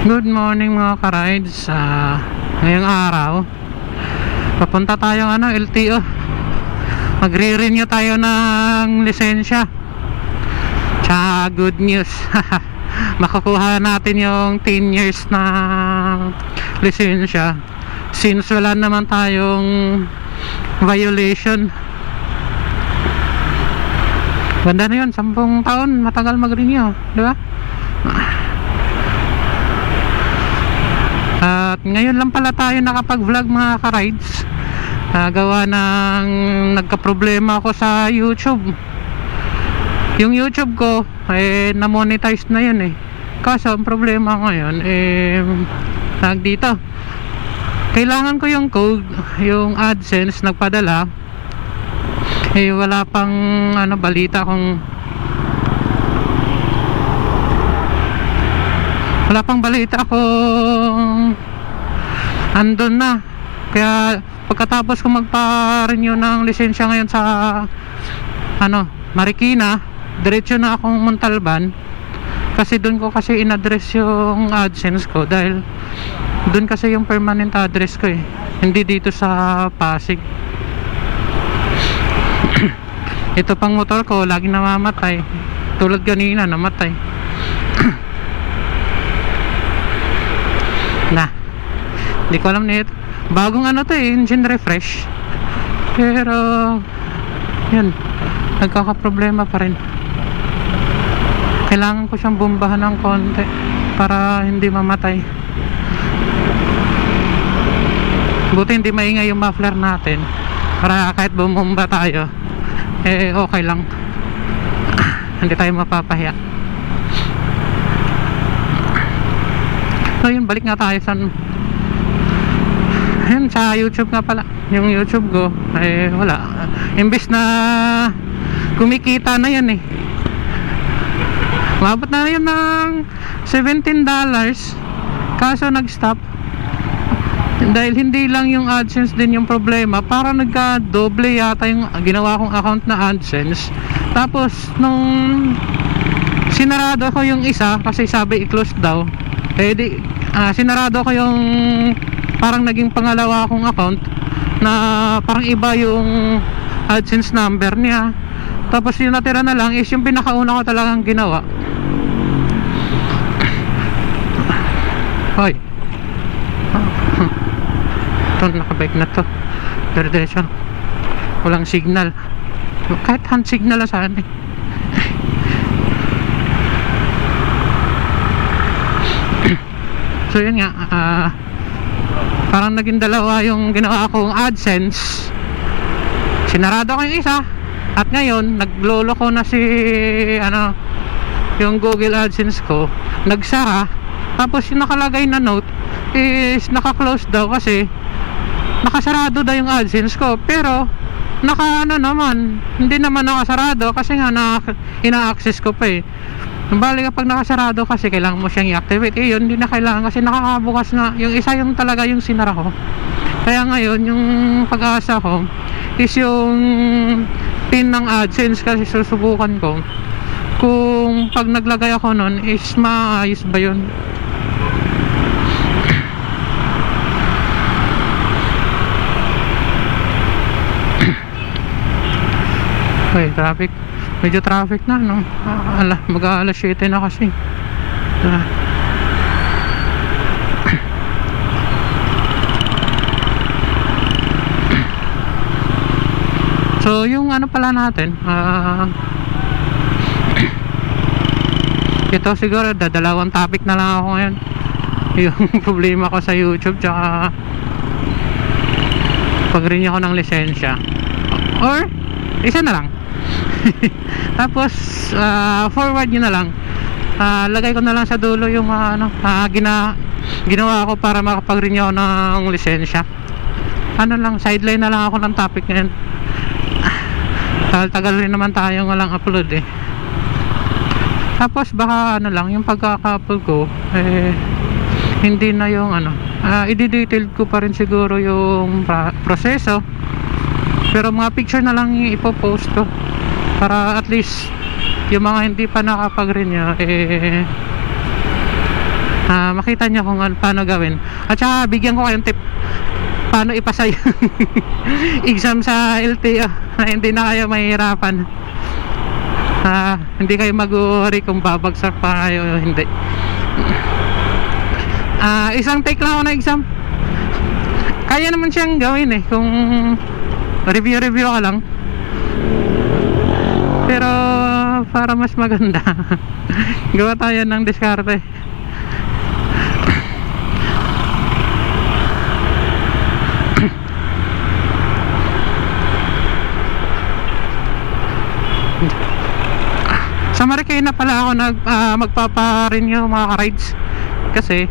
Good morning mga ka-rides. Ngayong araw papunta tayong LTO. Magre-renew tayo ng lisensya. Tsaka good news makukuha natin yung 10 years na lisensya since wala naman tayong violation. Ganda na yun, 10 taon matagal mag-renew, di ba? At ngayon lang pala tayo nakapag-vlog mga ka-rides. Gawa ng nagka-problema ako sa YouTube. Yung YouTube ko na-monetize na yun Kaso ang problema ngayon dito. Kailangan ko yung code, yung AdSense nagpadala. Wala pang balita kung kung andun na. Kaya pagkatapos ko magpa-renew ng lisensya ngayon sa Marikina, diretso na akong Montalban. Kasi doon ko kasi in-address yung AdSense ko, dahil doon kasi yung permanent address ko hindi dito sa Pasig. Ito pang motor ko laging namamatay, tulad kanina namatay. Hindi ko alam nito. Bagong engine refresh. Pero yun, nagkakaproblema pa rin. Kailangan ko siyang bombahan ng konti para hindi mamatay. Buti hindi maingay yung muffler natin, para kahit bumomba tayo okay lang. Hindi tayo mapapahiya. So yun, balik nga tayo sa YouTube nga pala. Yung YouTube ko wala. Imbes na kumikita na yan Mabot na yun ng $17. Kaso nag-stop dahil hindi lang yung AdSense din yung problema. Para nagka-doble yata yung ginawa kong account na AdSense. Tapos nung sinarado ko yung isa kasi sabi i-close daw, sinarado ko yung parang naging pangalawa akong account na parang iba yung AdSense number niya. Tapos yung natira na lang is yung pinakauna ko talagang ginawa. Hoy, ito nakabike na to, diretso, walang signal, kahit hand signal lang saan So yun nga, parang naging dalawa yung ginawa kong AdSense. Sinarado ko yung isa, at ngayon naglolo ko na yung Google AdSense ko, nagsara. Tapos yung nakalagay na note is naka-close daw kasi nakasarado daw yung AdSense ko. Pero naman, hindi naman nakasarado kasi nga ina-access ko pa Bali kapag nakasarado kasi kailangan mo siyang i-activate. Yun, hindi na kailangan kasi nakakabukas nga. Yung isa yung talaga yung sinara ko. Kaya ngayon, yung pag-asa ko is yung pin ng AdSense, kasi susubukan ko kung pag naglagay ako nun is maayos ba yun. Okay, traffic. Medyo traffic na, no? Mag-aalas 7 na kasi. So, yung pala natin, ito siguro, dalawang topic na lang ako ngayon. Yung problema ko sa YouTube, tsaka pag-renew ako ng lisensya. Or, isa na lang. Tapos forward nyo na lang, lagay ko na lang sa dulo yung ginawa ko para makapag-renew ng lisensya. Sideline na lang ako ng topic ngayon. Tagal rin naman tayo walang upload Tapos baka yung pagkaka-upload ko hindi na yung i-detail ko pa rin siguro yung proseso, pero mga picture na lang ipopost ko para at least yung mga hindi pa nakapag-renew makita nyo kung paano gawin. At saka bigyan ko kayong tip paano ipasa yung exam sa LTO na hindi na kayo mahihirapan. Hindi kayo mag-worry kung babagsak pa kayo o hindi. Isang take lang ako na exam. Kaya naman siyang gawin kung review ka lang. Pero para mas maganda gawa tayo ng diskarte. Sa Marikina pala ako magpapa-renew mga ka-rides. Kasi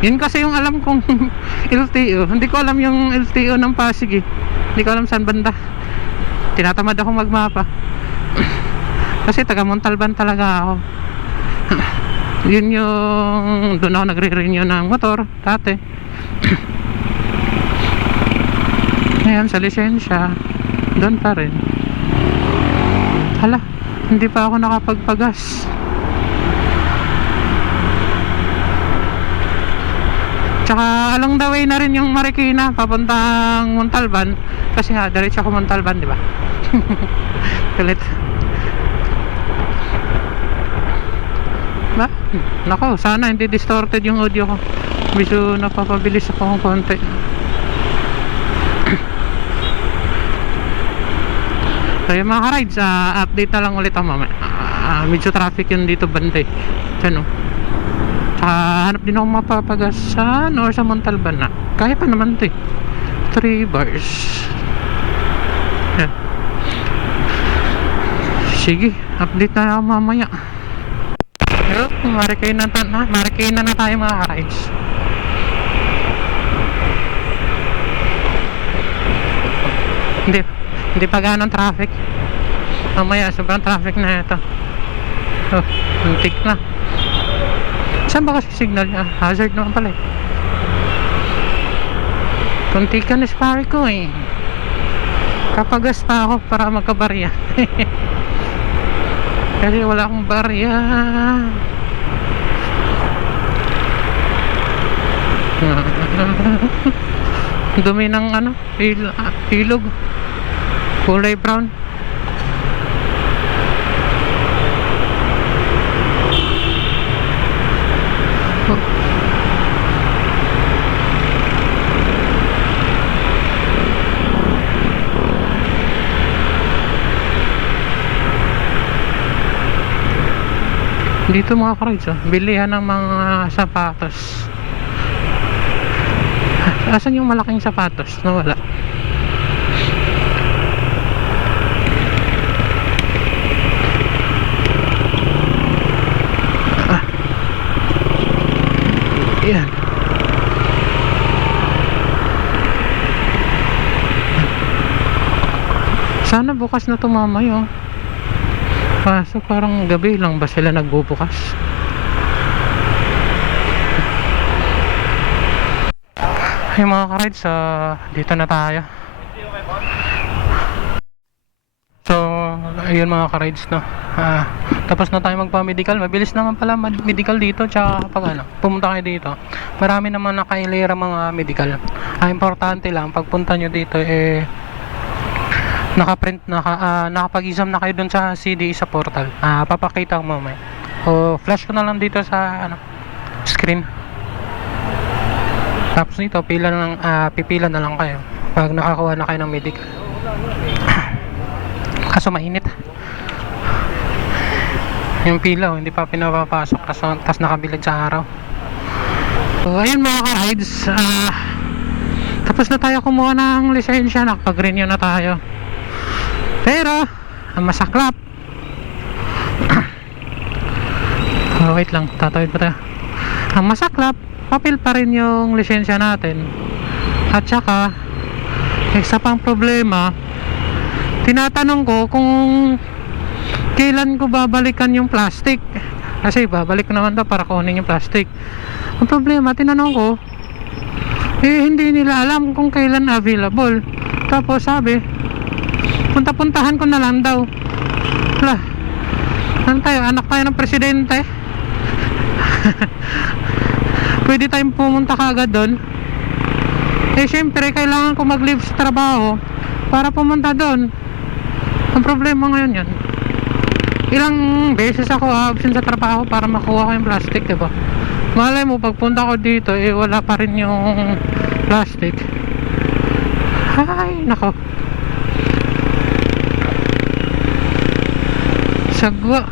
yun kasi yung alam kong LTO. Hindi ko alam yung LTO ng Pasig Hindi ko alam saan banda. Tinatamad ako magmapa. Kasi taga Montalban talaga ako. Yun yung doon ako nagre-renew ng motor dati. Ngayon sa lisensya doon pa rin. Hala, hindi pa ako nakapagpagas. Tsaka along the way na rin yung Marikina papuntang Montalban. Kasi nga diretso ako Montalban, di ba? Kulit. Ba? Nako, sana hindi distorted yung audio ko. Medyo napapabilis ako ng konti. So yung mga ka-rides, update na lang ulit ako mamaya. Medyo traffic yun dito banda Diyan hanap din ako mapapagasan or sa Montalban na. Kaya pa naman 3 bars. Yan. Sige, update na ako mamaya. Pero Marikina na tayo mga ka-rides. Hindi pa ganong traffic. Mamaya sobrang traffic na ito. Antik na. Saan ba kasi signal niya? Hazard naman pala Kuntikan is pare ko Kapagas pa ako para magkabarya. Kasi wala akong barya. Dumi ng ilog. Kulay brown. Dito mga ka-rides bilihan ng mga sapatos. Asan yung malaking sapatos? Nawala. Yan. Sana bukas na tumamay kaso parang gabi lang ba sila nagbubukas? Ay mga ka-rides, dito na tayo. So ayun mga ka-rides tapos na tayo magpa-medical. Mabilis naman pala medical dito. Tsaka pag pumunta kayo dito, marami naman nakailera mga medical. Importante lang pagpunta nyo dito naka-print, nakapag-exam na kayo dun sa CD sa portal. Papakita ko mamaya. O flash ko na lang dito sa screen. Tapos nito pipila na lang kayo pag nakakuha na kayo ng medical. Kaso mainit. Yung pila hindi pa pinapapasok tas nakabilad sa araw. So ayun mga ka-rides, tapos na tayo kumuha ng lisensya. Nakapag-renew na tayo. Pero ang masaklap wait lang, tatawid pa tayo. Ang masaklap, papel pa rin yung lisensya natin. At saka isa pang problema, tinatanong ko kung kailan ko babalikan yung plastic. Kasi babalik ko naman daw para kunin yung plastic. Ang problema, tinanong ko hindi nila alam kung kailan available. Tapos sabi, punta-puntahan ko na lang daw. Ano tayo, anak tayo ng presidente? Pwede tayong pumunta kagad doon. Eh syempre kailangan ko mag-leave sa trabaho para pumunta doon. Ang problema ngayon yan, ilang beses ako absent sa trabaho para makuha ko yung plastic, diba? Malay mo pagpunta ko dito eh wala pa rin yung plastic. Ay nako, sagwa.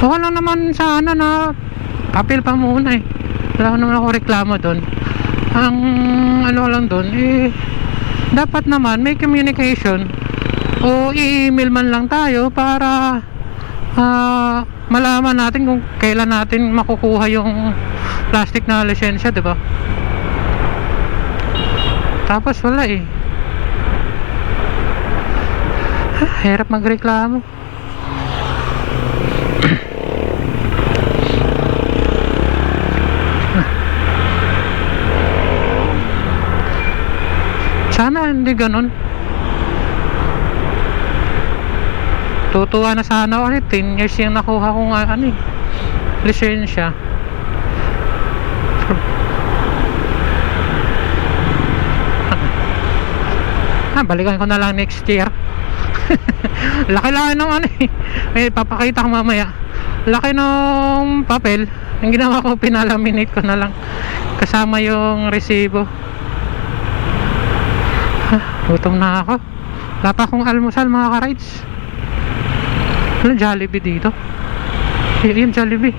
Okay lang naman sana na papel pa muna eh. Wala naman ako reklamo doon. Ang ano lang doon eh, dapat naman may communication o i-email man lang tayo para malaman natin kung kailan natin makukuha yung plastic na lisensya, diba? Tapos wala eh. Hirap magreklamo. Sana hindi ganun. Tutuwa na sana ako, 10 years yung nakuha kong lisensya. Balikan ko na lang next year. Laki-laki ng papakita ko mamaya. Laki ng papel. Ang ginawa ko, pinalaminate ko na lang kasama yung resibo. Gutom na ako. Wala pa akong almusal mga ka-rides. Ano Jollibee dito? Yun Jollibee.